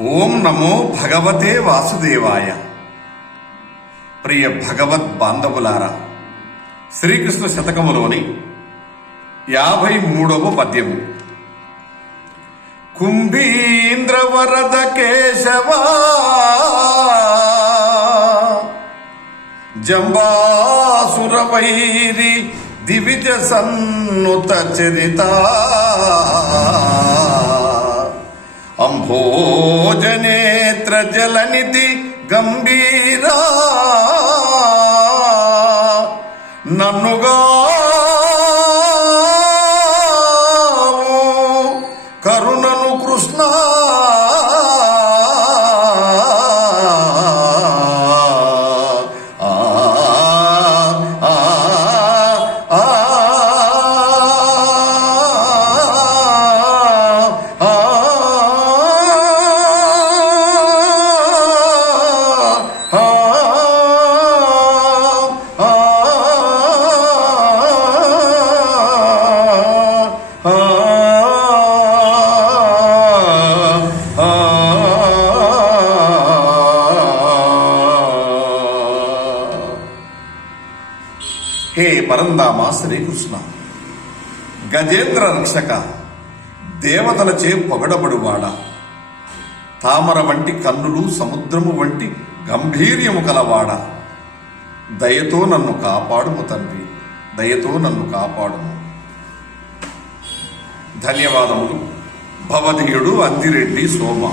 ఓం నమో భగవతే వాసుదేవాయ. ప్రియ భగవద్ బాంధవులారా, శ్రీకృష్ణ శతకములోని 53వ పద్యము. కుంభీంద్ర వరద కేశవా జంబాసుర వైరి దివిజ సన్నుత చరిత అంభోజనేత్ర జలనిధి గంభీరా నన్నుగా కరుణను కృష్ణ హే పరంధామ శ్రీకృష్ణ, గజేంద్ర రక్షక, దేవతలచే పొగడబడువాడా, తామర వంటి కన్నులు సముద్రము వంటి గంభీర్యము కలవాడ, దయతో నన్ను కాపాడుము తండ్రి, దయతో నన్ను కాపాడుము. ధన్యవాదములు. భవధీయుడు అందిరెడ్డి సోమ.